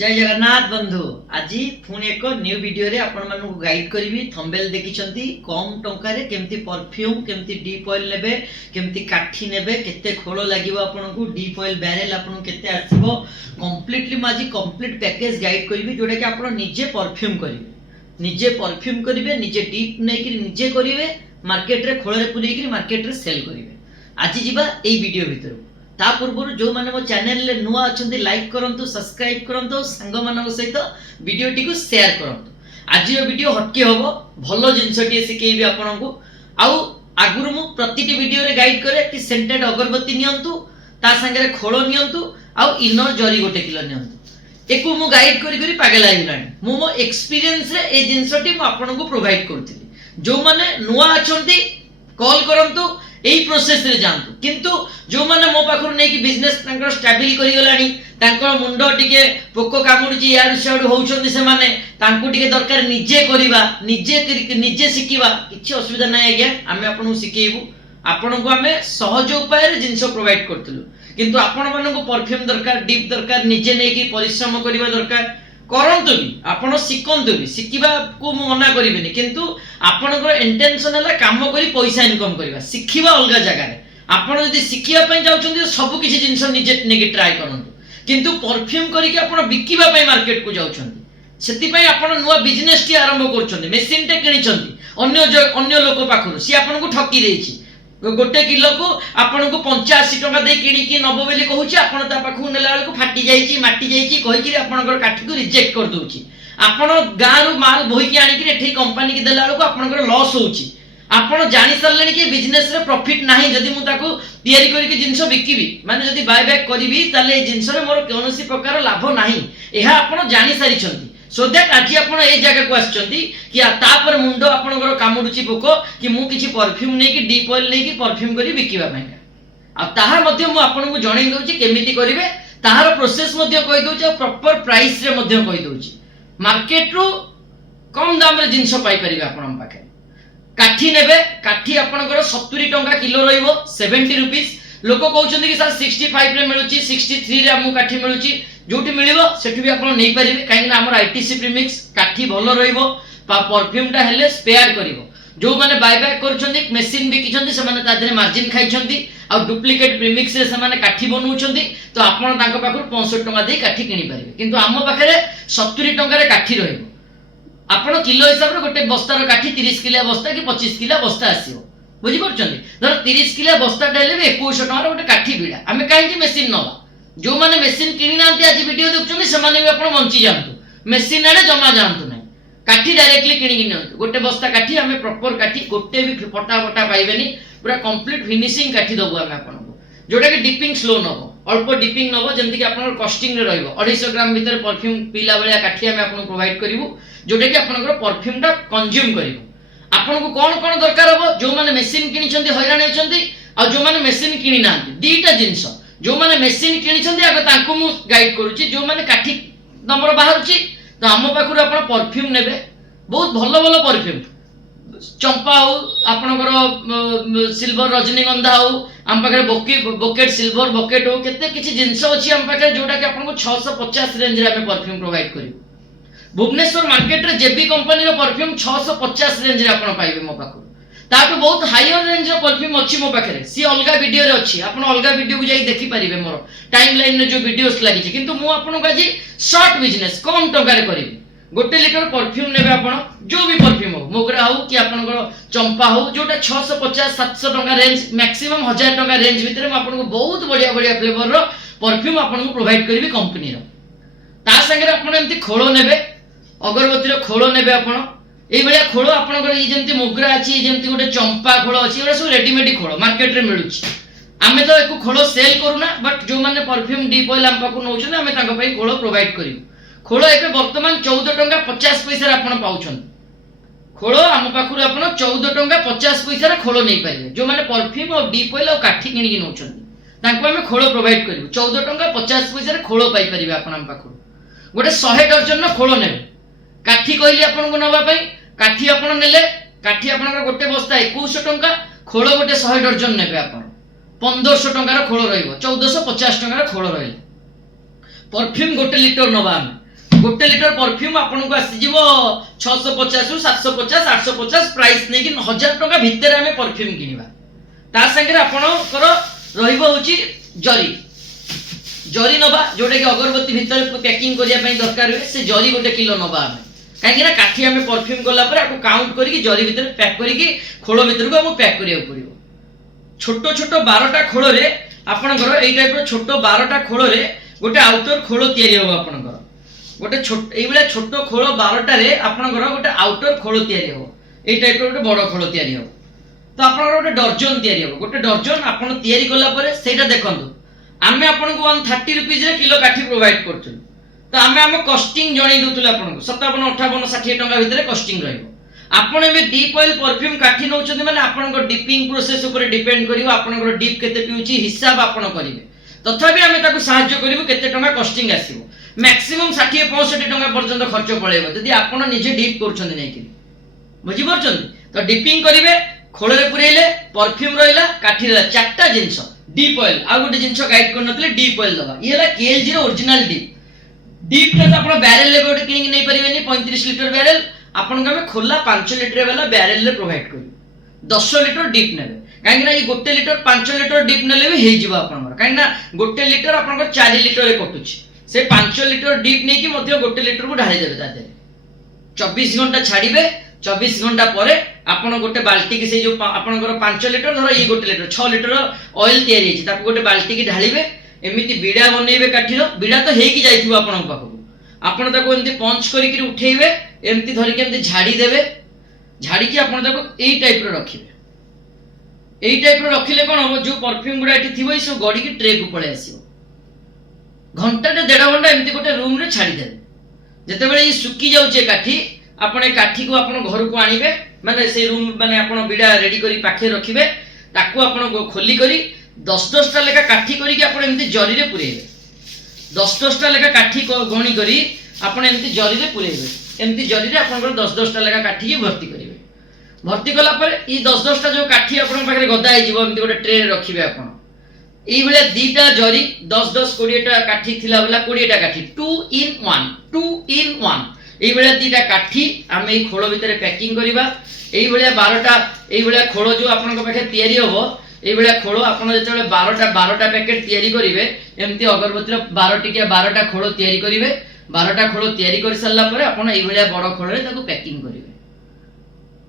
जय जगन्नाथ बंधु आज पुणी एक न्यू वीडियो रे आपण मानू गाइड करी थंबनेल देखिछंती कम टंका रे केमती परफ्यूम केमती डीप ऑयल नेबे केमती काठी नेबे केते खोलो लागिवो आपनकू डीप ऑयल बैरेल आपन केते आसीबो कंप्लीटली माजी कंप्लीट पैकेज गाइड करी जोडा कि आपण निजे परफ्यूम करिवे निजे डीप नै कि निजे करिवे मार्केट रे खोलो रे पुरै कि मार्केट रे सेल करिवे आज जीवा एई वीडियो भीतर ता पूर्व जो माने मो चैनल ले नुआ अछंती लाइक करंतु सब्सक्राइब करंतु संग मानक सहित वीडियो टी को शेयर करंतु आज यो वीडियो हटके होबो भलो जिंस टी सिकेबी आपनकू आउ आगुरु मु प्रतिटी वीडियो रे गाइड करे कि सेंटेड अगरबत्ती नियंतु ता संगे रे खोलो नियंतु आउ इनर जरी गोटे किलो नियंतु एकु मु गाइड करी करी पागल आइलानी मु मो एक्सपीरियंस रे ए जिंस टी मु आपनकू प्रोवाइड करथिली जो माने नुआ अछंती कॉल करंतु एई प्रोसेस रे जानतु किंतु जो माने मो पाखर नै कि बिजनेस तांकर स्टेबल करि गलानी तांकर मुंडो टिके पोको कामुडुची यार साडू होउछंदी से माने तांकु टिके दरकार निजे करिवा निजे सिकिवा किछि असुविधा नै आज्ञा आमे आपन सिकेइबु आपन को आमे सहज उपाय रे जिंस प्रोवाइड करतलु किंतु आपन माने को परफ्यूम दरकार डीप दरकार निजे नै कि परिश्रम करिवा दरकार करंतु भी आपण सिकंतु भी सिकिबा को मना करिबेनी किंतु आपनकर इंटेंशन हला काम करी पैसा इनकम करिबा सिखिबा अलगा जगह रे आपण यदि सिखिया पय जाउछंती सब किछि जिंस निजे नेकी ट्राई करंतु किंतु परफ्यूम करी के आपण बिकिबा पय मार्केट को जाउछंती सेति पय आपण नुवा बिजनेस टी आरंभ करछंती मशीन टे किनिछंती अन्य लोक पाखरु सी आपण को ठकी देछि गोटे किलो को आपन को 85 टका दे किणी की नबो बेली कहूची आपन ता पाखु नेला बेल को फाटी जाईची माटी जाईची कहि कि आपनकर काठी को रिजेक्ट कर दोची आपन गारू माल बोही की आनी कि एठी कंपनी की देला बेल को आपनकर लॉस होची आपन जानि सरलेनी कि बिजनेस रे प्रॉफिट नाही जदी मु ताको तयारी करी के जिंस बिकिबी माने जदी बाय बैक करिवि ताले ए जिंस रे मोर कोनोसी प्रकार लाभ नाही एहा आपन जानि सारिछंती सो दैट आज आपण ए जगह को आछंती कि तापर मुंडो आपनकर कामुडुची पोको कि मु किछि परफ्यूम नै कि डीप ऑयल नै कि परफ्यूम करी बिकिबा पय आ ताहा मध्ये मु आपन को जणै दउची केमिति करिवे ताहार प्रोसेस मध्ये कहि दउची आ प्रॉपर प्राइस रे मध्ये कहि दउची मार्केट रो कम दाम रे जिंस पाई परिबे आपन पाखे काठी नेबे काठी आपनकर 70 टका किलो रहइबो 70 रुपीस लोक कहउछन्ती कि सर 65 रे मिलुची 63 रे हमु काठी मिलुची जोटी मिलिबो सेठी भी आपण नै परिबे काहे ना हमर आईटीसी प्रीमिक्स काठी भलो रहइबो परफ्यूम टा हेले स्पेयर करिवो जो माने बाय बैक करछन्ती मशीन बिकिछन्ती से माने तादरे मार्जिन खाइछन्ती आ डुप्लीकेट प्रीमिक्स रे से माने काठी बनउछन्ती तो आपण तांको पाखर 65 टका दे काठी किनि परिबे किंतु हम पाखरे 70 टका रे काठी रहइबो आपण किलो हिसाब रे गोटे बस्ता रो काठी 30 किलो बस्ता कि 25 किलो बस्ता आसीबो बुझि परछन्ती धर 30 किलो बस्ता डाले 2100 टका रो गोटे काठी बिडा हमें काहे कि मशीन नबा जो माने मशीन किनि नांती आज वीडियो देखछन्ती से माने भी आपण मंची जानतु मशीन आले जमा जानतु नै काठी डायरेक्टली किनि कि नंतु गोटे बस्ता काठी हमें प्रॉपर काठी गोटे भी फटा फटा पाइबेनी पूरा कंप्लीट फिनिशिंग काठी दबु हम आपण को जोटा कि डिपिंग स्लो नबो अल्प डिपिंग नबो जेंति कि आपण कॉस्टिंग रे रहइबो 250 ग्राम भीतर परफ्यूम पीला बेलिया काठी हम आपण प्रोवाइड करिवु जोटा कि आपण परफ्यूम टा कंज्यूम करिवु आपण को कोन दरकार हो जो माने मशीन किनिछन्ती हैरान हेछन्ती आ जो माने मशीन किनि नांती दीटा जिंस जो माने मशीन किनिछन्ती आगे तांको मु गाइड करूची जो माने काठी नंबर बाहरची तो हम पाखुर आपण परफ्यूम नेबे बहुत भलो भलो परफ्यूम चंपा हो आपनकर सिल्वर रजनीगंधा हो हम पाखरे बकेट सिल्वर बकेट हो केते किछि जिंस अछि हम पाखरे जोटा कि आपन को 650 रेंज रे हम परफ्यूम प्रोवाइड करिवु भुवनेश्वर मार्केट रे जेबी कंपनी रो परफ्यूम 650 रेंज रे आपन पाइबे मो पाखु ताटो बहुत हायर रेंज रो परफ्यूम अछि मो पाखरे सी अलगा वीडियो रे अछि आपन अलगा वीडियो को जाई देखि परिबे मोर टाइमलाइन रे जो वीडियोस लागि छै किंतु मु आपन को आज शॉर्ट बिजनेस कम टका रे करिवि गोटे लीटर परफ्यूम नेबे आपण जो भी परफ्यूम हो मोगरा हो कि आपनकर चंपा हो जोटा 650 700 टका रेंज मैक्सिमम 1000 टका रेंज भीतर म आपन को बहुत बढ़िया बढ़िया फ्लेवर रो परफ्यूम आपन को प्रोवाइड करबी कंपनी रो ता संगे आपन एंती खोलो नेबे अगरबत्ती रो खोलो नेबे आपण एई बलिया खोलो आपनकर ई जेंती मोगरा अछि जेंती गोटे चंपा खोलो अछि एरा सब रेडीमेड खोलो मार्केट रे मिलुछि आमे तो एको खोलो सेल करूना बट जो माने परफ्यूम डीप ऑयल हम पाको नउछन आमे तांको पई खोलो प्रोवाइड करिवु खोलो एबे वर्तमान 14 टका 50 पैसा रे आपण पाउछन खोलो हम पाखुर आपण 14 टका 50 पैसा रे खोलो नै पाइबे जो माने परफ्यूम और डीप ऑयल और काठी किनि कि नउछन तांको आमे खोलो प्रोवाइड करिवु 14 टका 50 पैसा रे खोलो पाइ परिबे आपण हम पाखुर गोटे 100 डजन नो खोलो नेबे काठी कहली आपण को नबा पई काठी आपण नेले काठी आपण गोटे बस्ता 2100 टका खोलो गोटे 100 डजन नेबे आपण 1500 टका रो खोलो रहइबो 1450 टका रो खोलो रहइले परफ्यूम गोटे लीटर नबा हम गोटे लिटर परफ्यूम आपन को आसी जीवो 650 750 850 प्राइस नै कि 1000 टका भितर हमें परफ्यूम किनिबा ता संगे आपनकर रहिबो होची जरी जरी नबा जोटे कि अगरबत्ती भितर पैकिंग करिया पई दरकार हुए से जरी गोटे किलो नबा हमें कहीं ना काठी हमें परफ्यूम कला पर आपको काउंट करके जरी भितर पैक करके खोल भितर को हमको पैक करिया पड़िबो छोट छोट 12टा खोल रे आपनकर एई टाइप रो छोट 12टा खोल रे गोटे आउटर खोल तयारी हो आपनकर गोटे छोट एई बेला छोट खोल 12टा रे आपनकर गोटे आउटर खोल तयारी हो एई टाइप रो गोटे बड़ खोल तयारी हो तो आपनकर गोटे दर्जन तयारी हो गोटे दर्जन आपन तयारी कला पर सेटा देखंतु आमे आपन को 130 रुपीस रे किलो काठी प्रोवाइड करथु तो आमे हम कॉस्टिंग जणै दउतले आपन को 57 58 60 टका भितर कॉस्टिंग रहइबो आपण एबे डीप ऑयल परफ्यूम काठी नउछथि माने आपन को डिपिंग प्रोसेस ऊपर डिपेंड करिवो आपन को डीप केते पिउची हिसाब आपन करिवे तथापि आमे ताकू सहाय्य करिवो केते टका कॉस्टिंग आसीबो मैक्सिमम 60 65 टका पर्यंत खर्च पळेबो यदि आपण निजे डीप करछन नै कि बुझि परछन तो डिपिंग करिवे खोल रे पुरेले परफ्यूम रहिला काठी रे चारटा जिंस डीप ऑयल आ गोटे जिंस गाइड करनतले डीप ऑयल दबा ये ला केएलजी रो ओरिजिनल डीप का आपण बैरल ले गोटे किनिक नै परिबेनी 35 लीटर बैरल आपण का खोला 5 लीटर वाला बैरल ले प्रोवाइड करू 10 लीटर डीप नेबे काहे ना ये गोटे लीटर 5 लीटर डीप नेले भी हे जिवो आपण काहे ना गोटे लीटर आपण को 4 लीटर रे कटुची से 5 लीटर डीप नै कि मध्य गोटे लीटर को ढाली देबे ताते 24 घंटा छाड़ीबे 24 घंटा परे आपण गोटे बाल्टी के से जो आपनकर 5 लीटर धर ये गोटे लीटर 6 लीटर ऑयल तयारी छि ताको गोटे बाल्टी की ढालीबे एमिति बीड़ा बनेबे काठीरो बीड़ा तो हेकी जाइथिबो आपन पाखो आपण ताको एमति पंच करी कि उठेइबे एमति धरि के एमति झाड़ी देबे झाड़ी कि आपण ताको एई टाइप रो रखिबे एई टाइप रो रखिले कोन हो जो परफ्यूम गुडा एठी थिबो ई सब गडी की ट्रे को पळे आसीबो घंटा टे 1.5 घंटा एमति गोटे रूम रे छाड़ी देबे जते बेले ई सुकी जाउचे काठी आपण ए काठी को आपण घर को आनिबे माने से रूम माने आपण बीड़ा रेडी करी पाखे रखिबे ताको आपण खोली करी 10-10 टा लेका काठी करी कि आपण एमति जरी रे पुरेबे 10-10 टा लेका काठी को गणी करी आपण एमति जरी रे पुरेबे एमति जरी रे आपण 10-10 टा लेका काठी की भर्ती करिवे भर्ती कला पर ई 10-10 टा जो काठी आपण पाखरे गदा आइ जीवो एमति गोटे ट्रे रे रखिबे आपण एई बेले दीटा जरी 10-10 20 टा काठी थिला बेला 20 टा काठी 2 in 1 एई बेले दीटा काठी आमे ई खोल भितरे पैकिंग करिबा एई बेले 12 टा एई बेले खोल जो आपण को पाखे तयारी होबो एई बेले खोल आपण जेतेबेले 12 टा पैकेट तयारी करिवे एमति अगरबत्ती 12 टिकिया 12 टा खोल तयारी करिवे 12 टा खोल तयारी कर सल्ला परे आपण एई बेले बड़ खोल रे ताको पैकिंग करिवे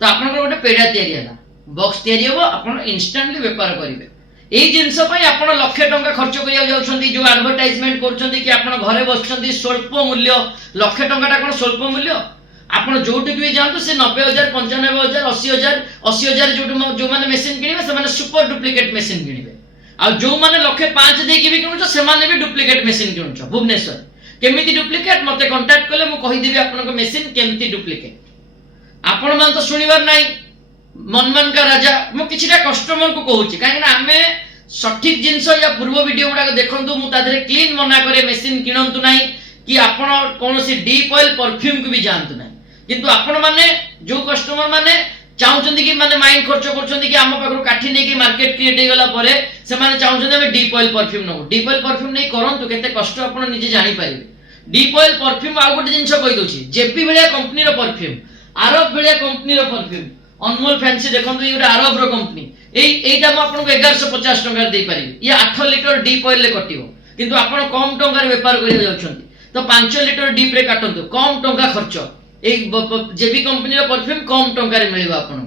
तो आपण को गोटे पेडा तयारी हला बॉक्स तयारी होबो आपण इंस्टेंटली व्यापार करिवे एई जिंस पई आपण लाख टका खर्च करिया जाउछंती जो एडवर्टाइजमेंट करछंती कि आपण घरे बसछंती स्वल्प मूल्य लाख टका कोन स्वल्प मूल्य आपण जोटि भी जानतो से 90,000 95,000 80,000 जो माने मशीन किनिबे से माने सुपर डुप्लीकेट मशीन किनिबे आ जो माने लखे 5 देकी भी किनुछ से माने भी डुप्लीकेट मशीन किनुछ भुवनेश्वर केमिति डुप्लीकेट मते कांटेक्ट करले मु कहि देबी आपन को मशीन केमिति डुप्लीकेट आपण मान तो सुनिबार नाही मनमान का राजा मु किछिटा कस्टमर को कहूची काहे ना हमें सठिक जिंस या पूर्व वीडियो गुडा देखंतु मु तादरे क्लीन मना करे मशीन किनंतु नाही कि आपण कोनोसी डीप ऑयल परफ्यूम को भी जानतु नाही किंतु आपण माने जो कस्टमर माने चाहुचंदी कि माने माइंड खर्च करचंदी कि हम पाखरु काठी नै कि मार्केट क्रिएट हे गला परे से माने चाहुचंदी हम deep oil perfume no deep oil perfume नै करंतु केते कष्ट आपण निजे जानि पारिबे डीप ऑयल परफ्यूम आ गोटे जिंस कहि दोछि जेपी बेलिया कंपनी रो परफ्यूम आरब बेलिया कंपनी रो परफ्यूम अनमोल फैंसी देखंतु ये आरब रो कंपनी एटा म आपन को 1150 टका दे पारिबे ये 8 लीटर डीप ऑयल ले कटिवो किंतु आपन कम टंका रे व्यापार करि जाउछंती तो 5 लीटर डीप रे काटंतु कम टंका खर्च ए जेबी कंपनी रो परफ्यूम कम टंका रे मिलिबा आपन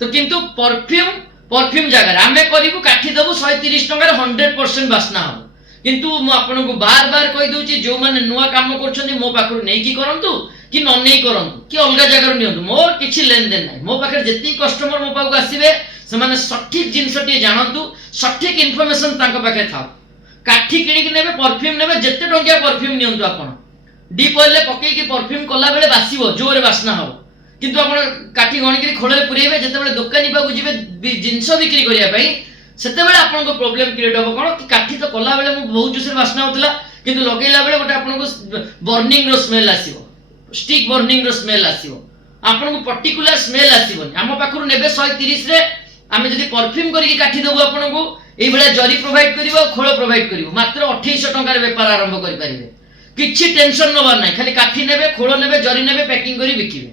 तो किंतु परफ्यूम जगह आमे करिवु काठी देबु 130 टंका रे 100% बासना हो किंतु मु आपन को बार बार कहि दोछि जो माने नुवा काम करछंती मो पाखरु नै कि करंतु कि न नै करंतु कि अलगा जगह नियंतु मोर किछि लेन देन नै मो पाखर जति कस्टमर मो पाखु आसीबे से माने सठिक जिंसटी जानंतु सठिक इंफॉर्मेशन तांको पाखे थाउ काठी किनि कि नेबे परफ्यूम नेबे जते टंकिया परफ्यूम नियंतु आपन डीप ऑयल ले पकई कि परफ्यूम कला बेले बासीबो जोरे बासना हो किंतु आपन काठी गणी कि खोले पुरेबे जते बेले दुकानी पाखु जिबे जिंस बिक्री करिया पई सेते बेले आपन को प्रॉब्लम क्रिएट हो कोन कि काठी तो कला बेले मु बहुत जोसे बासना होतला किंतु लगेला बेले गोटे आपन को बर्निंग रो स्मेल आसीबो स्टिक बर्निंग रो स्मेल आसीबो आपन को पर्टिकुलर स्मेल आसीबोनी हम पाखरु नेबे 130 रे आमे जदी परफ्यूम करी काठी देबो आपन को एई बेले जरी प्रोवाइड करिवो खोल प्रोवाइड करिवो मात्र 2800 टका रे व्यापार आरंभ करि परिबे किछि टेंशन नबार नाही, खाली काठी नेबे, खोल नेबे, जरी नेबे, पैकिंग करी बिकिबे।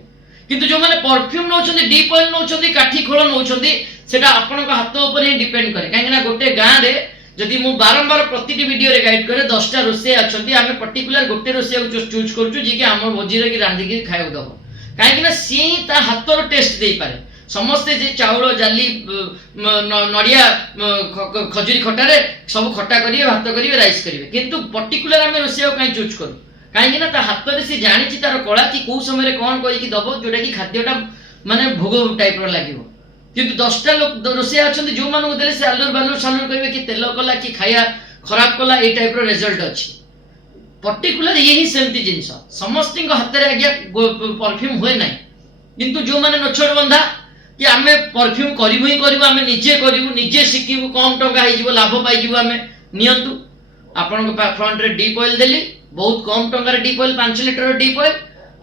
किंतु जो माने perfume Nauchandi, deep oil Nauchandi, काठी खोल नौचंदी, सेटा आपनका हाथ ऊपर ही डिपेंड करे। काहे ना गोटे गां रे जदि मु बारंबार प्रतिटी वीडियो रे गाइड करे 10टा रोसे अछंती, आमे पर्टिकुलर गोटे रोसे चूज करछु जे कि हमर भोजी रे कि रांधी के खाइबो दबो। काहे ना सी ता हाथर टेस्ट देई पारे। समस्ते जे चाउल जाली नड़िया खजुरी खटारे सब खटा करिवे, भात करिवे, राइस करिवे, किंतु पर्टिकुलर आमे रोसे काई चूज करू काहे ना ता हाथ रे से जानिछि तार कला कि को समय रे कोन करि कि दबो जोटा कि खाद्यटा माने भोग टाइप रो लागिवो। किंतु 10टा लोक रोसे अछंती जो मानु देले से आलूर बालूर सालूर करिवे कि तेल कला कि खाया खराब कला ए टाइप रो रिजल्ट अछि। पर्टिकुलर यही सेमती जिंस समस्ती हाथ रे आज्ञा परफ्यूम होए नाही, किंतु जो माने नछोड़ बंधा कि आमे परफ्यूम करिवु ही करिवु, आमे निजे करिवु, निजे शिखिबु, कम टका हे जिवो, लाभ पाइ जिवु, आमे नियंतु आपन को फ्रंट रे डीप ऑयल देली, बहुत कम टका रे deep oil 5 litre deep oil,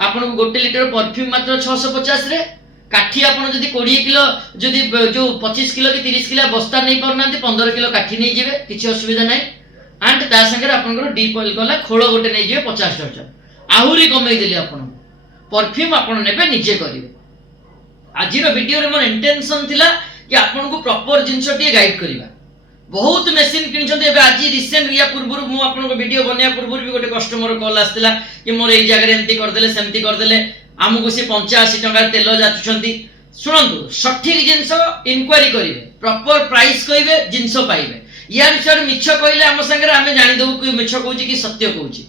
आपन को 1 लिटर परफ्यूम मात्र 650 रे। काठी आपन जदी 20 किलो जदी जो 25 किलो कि 30 किलो बस्ता नै परनांती 15 किलो काठी नै जिवे, किछि असुविधा नै। एंड ता संगे आपन को डीप ऑयल गला खोल गोटे नै जिवे 50 डॉलर, आहुरी कमै देली आपन परफ्यूम आपन नेबे निजे करिवे। आजिर वीडियो रे मोर इंटेंशन थिला कि आपन को प्रॉपर जिंस टी गाइड करिवा। बहुत मशीन किनछन्ते एबे आज रिसेंट या पूर्व मु आपन को वीडियो बनया पूर्व भी गोटे कस्टमर कॉल आस्तिला कि मोर एई जगह रे एंती कर देले सेमती कर देले, आमको से 85 टका तेल जाचुछन्ती। सुनंतु सठिक जिंस इंक्वायरी करिवे, प्रॉपर प्राइस कहिबे, जिंस पाइबे। या विषय मिछ कहिले हम संगे आमे जानि देबु कि मिछ कहूची कि सत्य कहूची।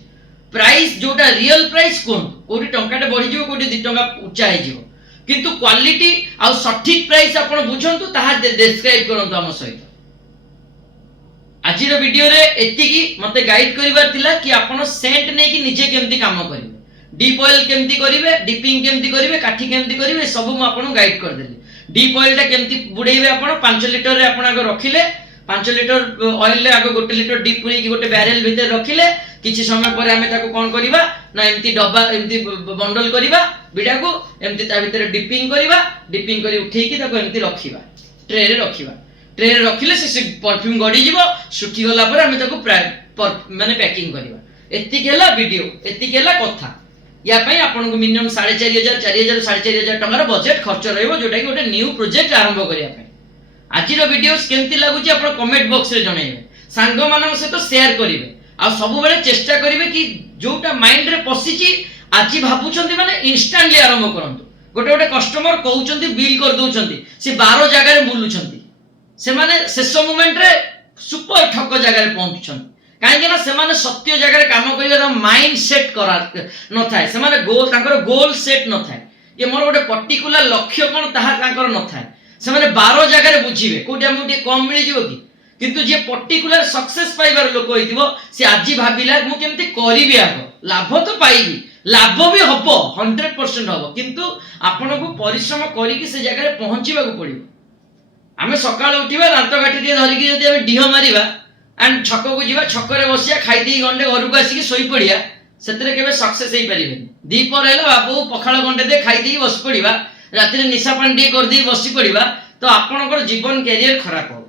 प्राइस जोटा रियल प्राइस कोन कोटी टंकाटे बढ़ी जिवो, कोटी 2 टका ऊंचा हे जिवो, किंतु क्वालिटी आ सठिक प्राइस आपण बुझंतु ताहा डिस्क्राइब करंतु हम सहित। आजिर वीडियो रे एतिकी मते गाइड करिवार थिला कि आपण सेंट नै कि निजे केमती काम करिवे, डीप ऑयल केमती करिवे, डिपिंग केमती करिवे, काठी केमती करिवे, सब मु आपण गाइड कर देली। डीप ऑयल टा केमती बुडैबे आपण 5 लिटर रे आपण आगे रखिले, 5 लिटर ऑयल रे आगे 1 लिटर डीप पुरी कि गोटे बैरल भीतर रखिले, किछि समय पर हमें ताको कोन करिवा ना एमती डब्बा एमती बंडल करिवा बिडा को, एमती ता भीतर डिपिंग करिवा, डिपिंग करी उठेई कि ताको एमती रखिवा, ट्रे रे रखिवा। ट्रे रे रखिले से परफ्यूम गडी जिवो, सुखी गला पर हमें ताको माने पैकिंग करिवा। एति केला वीडियो, एति केला कथा। या पई आपन को मिनिमम 4500 4000 4500 टका रो बजट खर्च रहइबो, जोटा कि गोटे न्यू प्रोजेक्ट आरंभ करिया पई। आजिर वीडियोस केमती लागुची आपण कमेंट बॉक्स रे जणाइबे, सांग मानन सहित शेयर करिवे, आ सब बेले चेष्टा करिवे कि जोटा माइंड रे पसिची आजि भाबुचंती माने इंस्टेंटली आरंभ करंतु। गोटे गोटे कस्टमर कहउचंती बिल कर दउचंती, से 12 जगह रे बुलुचंती, से माने शेष मोमेंट रे सुपर ठक जगह रे पहुंचुचंती। काहे ना से माने सत्य जगह रे काम करिवा माइंड सेट करा न थाए, से माने गोल तांकर गोल सेट न थाए, ये मोर गोटे पर्टिकुलर लक्ष्य कोन ताहा तांकर न थाए। से माने 12 जगह रे बुझिबे कोटी हमु कम मिली जिवो कि, किंतु जे पर्टिकुलर सक्सेस पाइबार लोक होइतिबो से आजि भाबिला मु केमती करिवि, आगो लाभ तो पाइबि, लाभ भी हबो 100% हबो, किंतु आपन को परिश्रम करी कि से जगह रे पहुंचीबा को पड़िबो। आमे सकाळ उठिबा, दांत काटी दिए धरि कि जदि आमे डिह मारिबा एंड छक को जीवा, छक रे बसिया, खाइ दी गंडे घर को आसी सोई पड़िया, सेतरे केबे सक्सेस हेई परिबेनी। दीपर हेला बाबू पखाळ गंडे दे खाइ दी बस पड़िबा, राति रे निशा पानी दी कर दी बसी पड़िबा, तो आपनकर जीवन कैरियर खराब हो।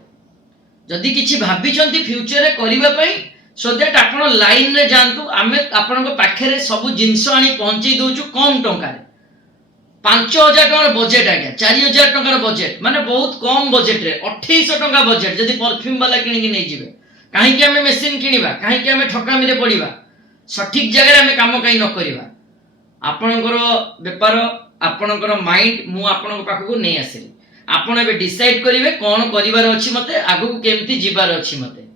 जदि किछि भाबिचंती फ्यूचर रे करिबा पई, सो दैट आपण लाइन रे जानतु, आमे आपनक पाखे रे सब जिंस आनी पहुंची दोछु कम टंका रे। 5000 टका बजेट आज्ञा, 4000 टका बजेट, माने बहुत कम बजेट रे 2800 टका बजेट जदि परफ्यूम वाला किनि कि नै जिवे। काहे कि हमें मशीन किनिबा, काहे कि हमें ठकामी रे पड़िबा, सठिक जगह रे हमें काम काई न करिबा। आपनकर व्यापार, आपनकर माइंड मु आपनक पाखकु नै आसिली, आपण एबे डिसाइड करिवे कोन करिवार अछि, मते आगु केमती जिबार अछि। मते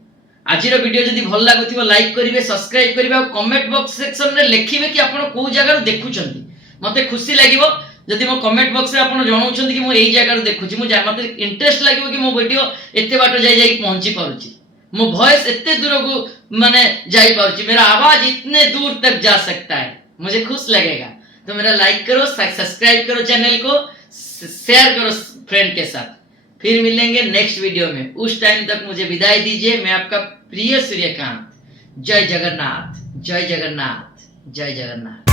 आजिर वीडियो जदि भल लागुथिबो लाइक करिवे, सब्सक्राइब करिवे, और कमेंट बॉक्स सेक्शन रे लिखिवे कि आपण को जगह देखुचंती। मते खुशी लागिवो जदि मो कमेंट बॉक्स रे आपण जणाउचंती कि मो एई जगह देखुची, मु मते इंटरेस्ट लागिवो कि मो वीडियो एते बाट जाई जाई पहुंची पारुची, मो वॉइस एते दूर को माने जाई पारुची, मेरा आवाज इतने दूर तक जा सकता है, मुझे खुश लगेगा। तो मेरा लाइक करो, सब्सक्राइब करो चैनल को, शेयर करो फ्रेंड के साथ। फिर मिलेंगे नेक्स्ट वीडियो में, उस टाइम तक मुझे विदाई दीजिए। मैं आपका प्रिय सूर्यकांत। जय जगन्नाथ, जय जगन्नाथ, जय जगन्नाथ।